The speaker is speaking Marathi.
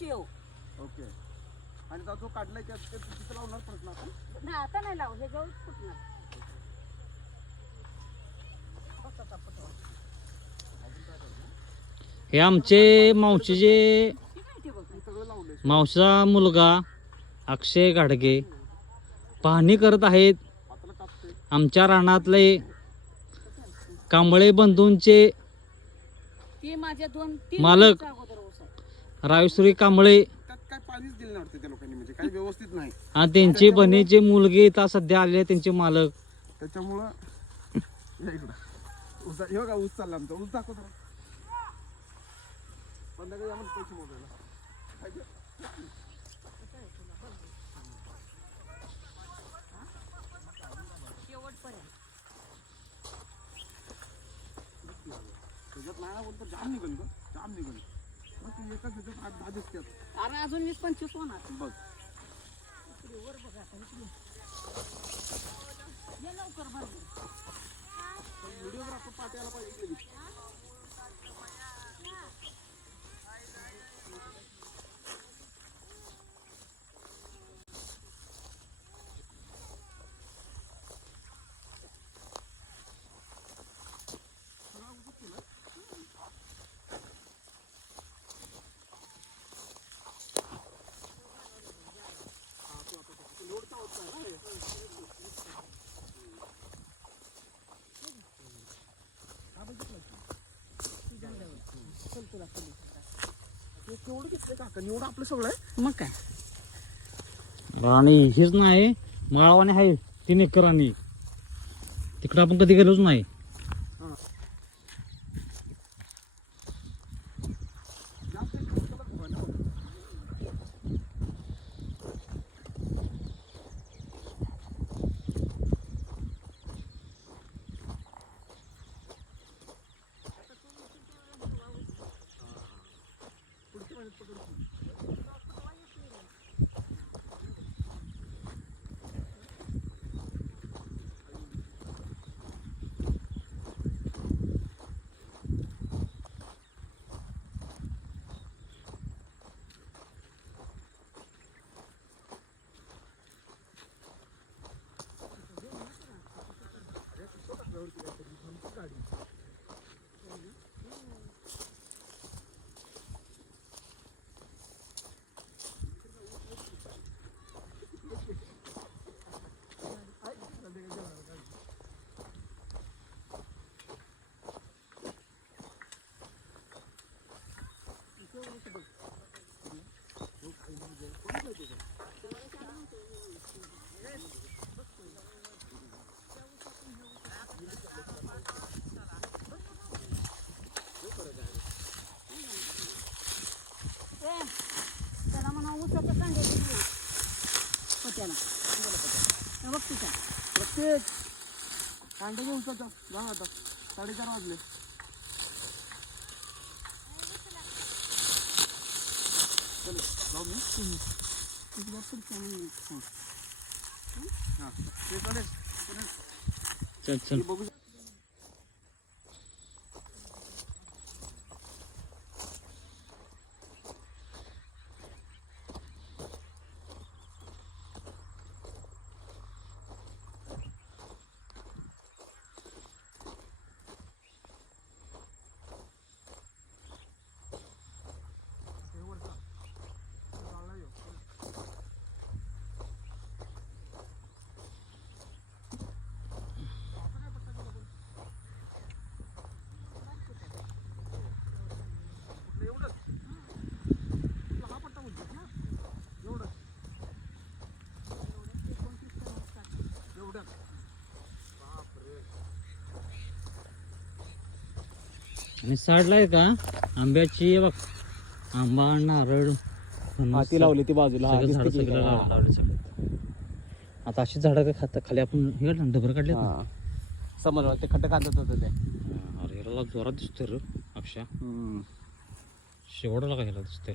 शेव. ओके. आणि जो काढलाय ते तिथं लावणार परत ना आपण? नाही आता नाही लाव, हे जाऊ फुटणार. हे आमचे मावशीचे सगळं लावलंय. मावशीचा मुलगा अक्षय घाडगे पाहणी करत आहेत हाताला कापते. आमच्या रानातले कांबळे बंधूंचे ते माझ्या 2-3 मालक. अगोदर ऊस आहे. रायसुरी कांबळे त्यात काय पाणीच दिलं नव्हतं त्या लोकांनी, म्हणजे काही व्यवस्थित नाही. आणि त्यांचे बहिणीचे मुलगे इथं सध्या आले त्यांचे मालक. त्याच्यामुळं या इकडं ऊस हे बघा, ऊस चालला आमचा. ऊस दाखव जरा. संध्याकाळी आम्हाला पैसे मोजायला पाहिजे. शेवटपर्यंत. त्याच्यात नाही ना बोलतो जाम निघल ग, जाम निघल. एकाच ह्याच्यात 8-10 दिसतात. अरे अजून 20-25 होणार. बघ वर बघा आता इकडे. ये लवकर भर. व्हिडिओग्राफर पाठी आला पाहिजे लगेच. केवढं घेतलंय काका, एवढं आपलं सगळं आहे. मग काय आणि हेच नाही माळवाने आहे 3 एकर आणि तिकडं आपण कधी गेलोच नाही. जास्त आहे का? त्याला खवायला बघ. त्याला म्हणा ऊसाच्या कांड्या पत्याला बघ तिच्या. प्रत्येक कांड्याच्या उसाचा जा आता 4:30 वाजले. चल जाऊ मी. तुझ्या पुढच्या महिन्यात. हां ते चालेल. चल चल बघू. आणि साडला आहे का आंब्याची बघ आंबा नारळ हाती लावली ती बाजूला. हा, सगळं झाडं दिसते की सगळं हा. लावले सगळं. आता अशी झाडं काय खाता खाली आपण हे डबर काढले हा. समजलं ते खड्डे खांदत होतं ते. अरे ह्याला जोरात दिसतोय रे अक्षा शेवटाला का ह्याला दिसतोय